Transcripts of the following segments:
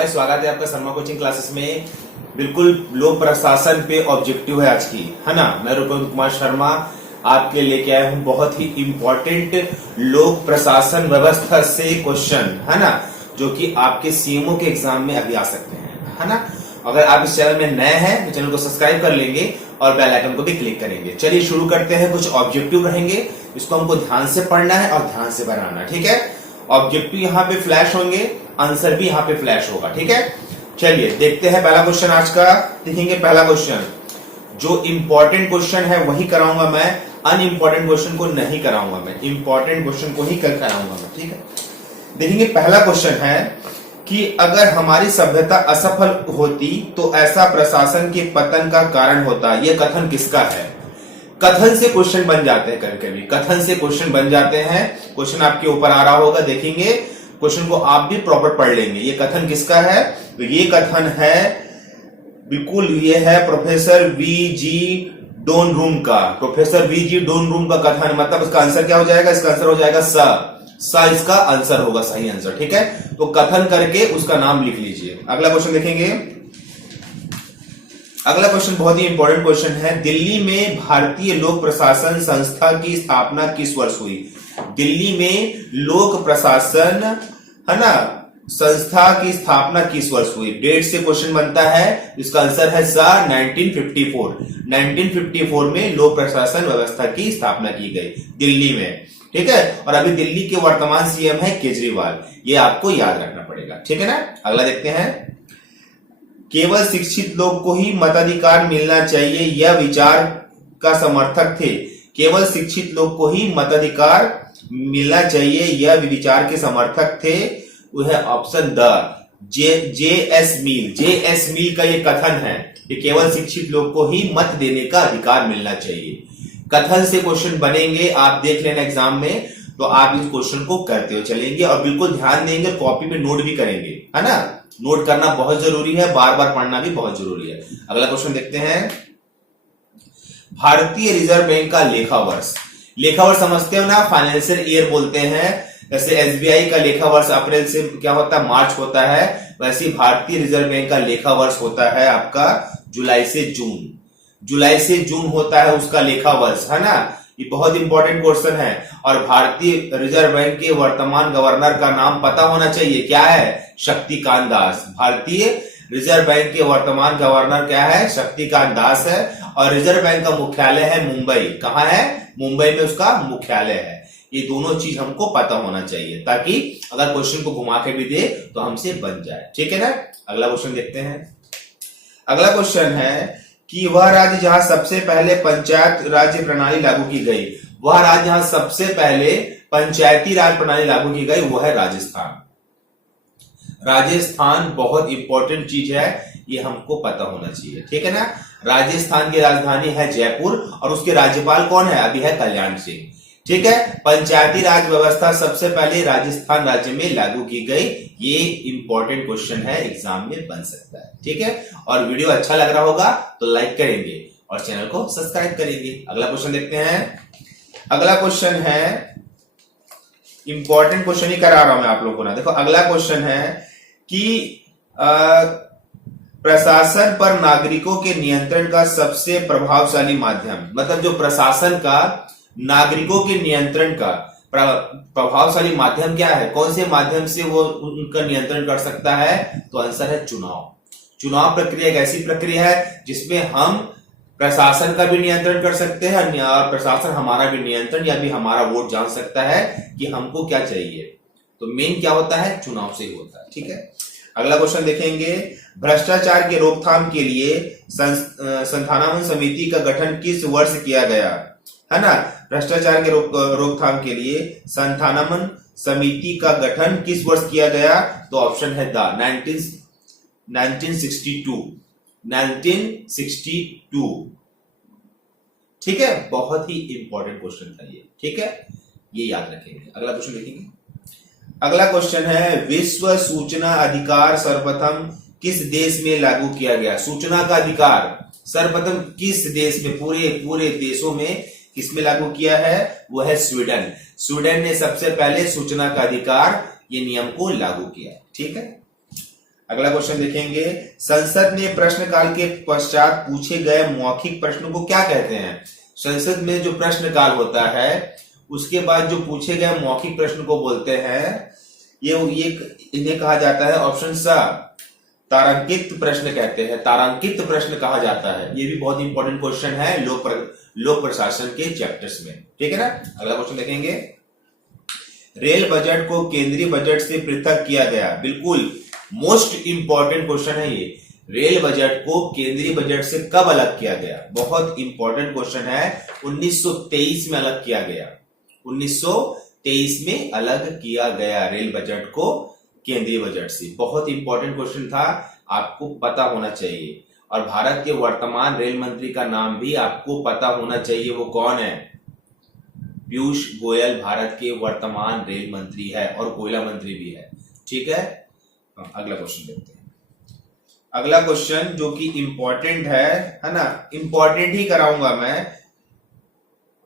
भाई, स्वागत है आपका शर्मा कोचिंग क्लासेस में। बिल्कुल लोक प्रशासन पे ऑब्जेक्टिव है आज की, है ना। मैं रुपेंद्र कुमार शर्मा आपके लेके आया हूं बहुत ही इंपॉर्टेंट लोक प्रशासन व्यवस्था से क्वेश्चन, है ना, जो कि आपके सीएमओ के एग्जाम में अभी आ सकते हैं, है ना। अगर आप इस चैनल में नए हैं तो चैनल को सब्सक्राइब कर लेंगे और बेल आइकन को भी क्लिक करेंगे। चलिए शुरू करते हैं। कुछ ऑब्जेक्टिव रहेंगे, इसको हमको ध्यान से पढ़ना है और ध्यान से बनाना, ठीक है। ऑब्जेक्टिव यहाँ पे फ्लैश होंगे, आंसर भी यहाँ पे फ्लैश होगा, ठीक है। चलिए देखते हैं पहला क्वेश्चन आज का। देखेंगे पहला क्वेश्चन, जो इंपॉर्टेंट क्वेश्चन है वही कराऊंगा मैं, अनइंपॉर्टेंट क्वेश्चन को नहीं कराऊंगा मैं, इंपॉर्टेंट क्वेश्चन को ही कराऊंगा मैं, ठीक है। देखेंगे पहला क्वेश्चन है कि अगर हमारी सभ्यता असफल होती तो ऐसा प्रशासन के पतन का कारण होता। यह कथन किसका है? कथन से क्वेश्चन बन जाते हैं, कभी कभी कथन से क्वेश्चन बन जाते हैं। क्वेश्चन आपके ऊपर आ रहा होगा, देखेंगे क्वेश्चन को आप भी प्रॉपर पढ़ लेंगे। ये कथन किसका है? तो ये कथन है, बिल्कुल ये है प्रोफेसर वीजी डोनरूम का। प्रोफेसर वीजी डोनरूम का कथन, मतलब इसका आंसर क्या हो जाएगा? इसका आंसर हो जाएगा सा इसका आंसर होगा, सही आंसर, ठीक है। तो कथन करके उसका नाम लिख लीजिए। अगला क्वेश्चन देखेंगे। अगला क्वेश्चन बहुत ही इंपॉर्टेंट क्वेश्चन है। दिल्ली में भारतीय लोक प्रशासन संस्था की स्थापना किस वर्ष हुई? दिल्ली में लोक प्रशासन, है ना, संस्था की स्थापना किस वर्ष हुई? डेट से क्वेश्चन बनता है, इसका आंसर है 1954। 1954 में लोक प्रशासन व्यवस्था की स्थापना की गई दिल्ली में, ठीक है। और अभी दिल्ली के वर्तमान सीएम है केजरीवाल, ये आपको याद रखना पड़ेगा, ठीक है ना। अगला देखते हैं। केवल शिक्षित लोग को ही मताधिकार मिलना चाहिए, यह विचार का समर्थक थे। केवल शिक्षित लोग को ही मताधिकार मिलना चाहिए, यह विचार के समर्थक थे। वह ऑप्शन द जे.एस. मील का ये कथन है कि केवल शिक्षित लोग को ही मत देने का अधिकार मिलना चाहिए। कथन से क्वेश्चन बनेंगे, आप देख लेना एग्जाम में, तो आप इस क्वेश्चन को करते हो चलेंगे और बिल्कुल ध्यान देंगे, कॉपी में नोट भी करेंगे, है ना। नोट करना बहुत जरूरी है, बार बार पढ़ना भी बहुत जरूरी है। अगला क्वेश्चन देखते हैं। भारतीय रिजर्व बैंक का लेखा वर्ष। लेखा वर्ष समझते हो ना, फाइनेंशियल ईयर बोलते हैं। जैसे एसबीआई का लेखा वर्ष अप्रैल से क्या होता है, मार्च होता है, वैसे भारतीय रिजर्व बैंक का लेखा वर्ष होता है आपका जुलाई से जून। जुलाई से जून होता है उसका लेखा वर्ष, है ना। ये बहुत इंपॉर्टेंट क्वेश्चन है। और भारतीय रिजर्व बैंक के वर्तमान गवर्नर का नाम पता होना चाहिए, क्या है? शक्तिकांत दास। भारतीय रिजर्व बैंक के वर्तमान गवर्नर क्या है? शक्तिकांत दास है। और रिजर्व बैंक का मुख्यालय है मुंबई। कहां है? मुंबई में उसका मुख्यालय है। ये दोनों चीज हमको पता होना चाहिए, ताकि अगर क्वेश्चन को घुमा के भी दे तो हमसे बन जाए, ठीक है ना। अगला क्वेश्चन देखते हैं। अगला क्वेश्चन है कि वह राज्य जहां सबसे पहले पंचायत राज्य प्रणाली लागू की गई, वह राज्य जहां सबसे पहले पंचायती राज प्रणाली लागू की गई, वो है राजस्थान। राजस्थान बहुत इंपॉर्टेंट चीज है, ये हमको पता होना चाहिए, ठीक है ना। राजस्थान की राजधानी है जयपुर और उसके राज्यपाल कौन है? अभी है कल्याण सिंह, ठीक है। पंचायती राज व्यवस्था सबसे पहले राजस्थान राज्य में लागू की गई। ये इंपॉर्टेंट क्वेश्चन है, एग्जाम में बन सकता है, ठीक है। और वीडियो अच्छा लग रहा होगा तो लाइक करेंगे और चैनल को सब्सक्राइब करेंगे। अगला क्वेश्चन देखते हैं। अगला क्वेश्चन है, इंपॉर्टेंट क्वेश्चन ही करा रहा हूं मैं आप लोगों को ना। देखो अगला क्वेश्चन है कि प्रशासन पर नागरिकों के नियंत्रण का सबसे प्रभावशाली माध्यम, मतलब जो प्रशासन का नागरिकों के नियंत्रण का प्रभावशाली माध्यम क्या है? कौन से माध्यम से वो उनका नियंत्रण कर सकता है? तो आंसर है चुनाव। चुनाव प्रक्रिया एक ऐसी प्रक्रिया है जिसमें हम प्रशासन का भी नियंत्रण कर सकते हैं और प्रशासन हमारा भी नियंत्रण या भी हमारा वोट जान सकता है कि हमको क्या चाहिए। तो मेन क्या होता है? चुनाव से ही होता है, ठीक है। अगला क्वेश्चन देखेंगे। भ्रष्टाचार के रोकथाम के लिए संस्थानमन समिति का गठन किस वर्ष किया गया, है ना। भ्रष्टाचार के रोकथाम के लिए संस्थानमन समिति का गठन किस वर्ष किया गया? तो ऑप्शन है द 1962। ठीक है, बहुत ही इंपॉर्टेंट क्वेश्चन था ये, ठीक है, ये याद रखेंगे। अगला क्वेश्चन देखेंगे। अगला क्वेश्चन है, विश्व सूचना अधिकार सर्वप्रथम किस देश में लागू किया गया? सूचना का अधिकार सर्वप्रथम किस देश में, पूरे देशों में किसमें लागू किया है? वो है स्वीडन। स्वीडन ने सबसे पहले सूचना का अधिकार ये नियम को लागू किया, ठीक है। अगला क्वेश्चन देखेंगे, संसद ने प्रश्नकाल के पश्चात पूछे गए मौखिक प्रश्नों को क्या कहते हैं? संसद में जो प्रश्नकाल होता है उसके बाद जो पूछे गए मौखिक प्रश्न को बोलते हैं, ये इन्हें कहा जाता है ऑप्शन सा तारांकित प्रश्न कहते हैं, तारांकित प्रश्न कहा जाता है। ये भी बहुत इंपॉर्टेंट क्वेश्चन है लोक प्रशासन के चैप्टर्स में, ठीक है ना। अगला क्वेश्चन देखेंगे, रेल बजट को केंद्रीय बजट से पृथक किया गया। बिल्कुल मोस्ट इंपॉर्टेंट क्वेश्चन है ये, रेल बजट को केंद्रीय बजट से कब अलग किया गया? बहुत इंपॉर्टेंट क्वेश्चन है। 1923 में अलग किया गया, 1923 में अलग किया गया रेल बजट को केंद्रीय बजट से। बहुत इंपॉर्टेंट क्वेश्चन था, आपको पता होना चाहिए। और भारत के वर्तमान रेल मंत्री का नाम भी आपको पता होना चाहिए, वो कौन है? पीयूष गोयल भारत के वर्तमान रेल मंत्री है और कोयला मंत्री भी है, ठीक है। अगला क्वेश्चन देखते हैं। अगला क्वेश्चन जो कि इंपॉर्टेंट है ना, इंपॉर्टेंट ही कराऊंगा मैं।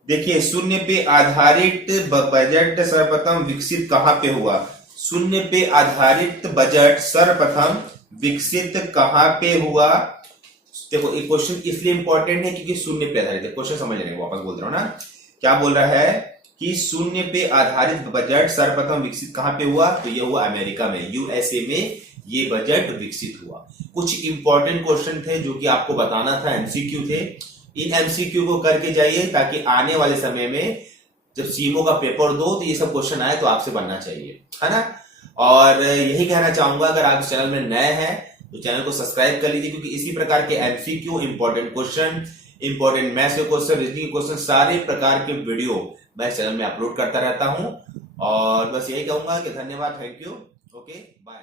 देखिए, शून्य पे आधारित बजट सर्वप्रथम विकसित कहां पे हुआ? शून्य पे आधारित बजट सर्वप्रथम विकसित कहां पे हुआ? देखो, ये क्वेश्चन इसलिए इंपॉर्टेंट है क्योंकि शून्य पे आधारित है। क्वेश्चन समझ लेंगे, वापस बोल रहा हूं ना। क्या बोल रहा है कि शून्य पे आधारित बजट सर्वप्रथम विकसित कहां पे हुआ? तो ये हुआ अमेरिका में, यूएसए में ये बजट विकसित हुआ। कुछ इंपॉर्टेंट क्वेश्चन थे जो कि आपको बताना था, एमसीक्यू थे। इन एमसीक्यू को करके जाइए ताकि आने वाले समय में जब सीएमओ का पेपर दो तो ये सब क्वेश्चन आए तो आपसे बनना चाहिए, है ना। और यही कहना चाहूंगा, अगर आप इस चैनल में नए हैं तो चैनल को सब्सक्राइब कर लीजिए, क्योंकि इसी प्रकार के MCQ, important question, important maths के क्वेश्चन, रीजनिंग के क्वेश्चन, सारे प्रकार के वीडियो मैं इस चैनल में अपलोड करता रहता हूं। और बस यही कहूंगा कि धन्यवाद, थैंक यू, ओके, बाय।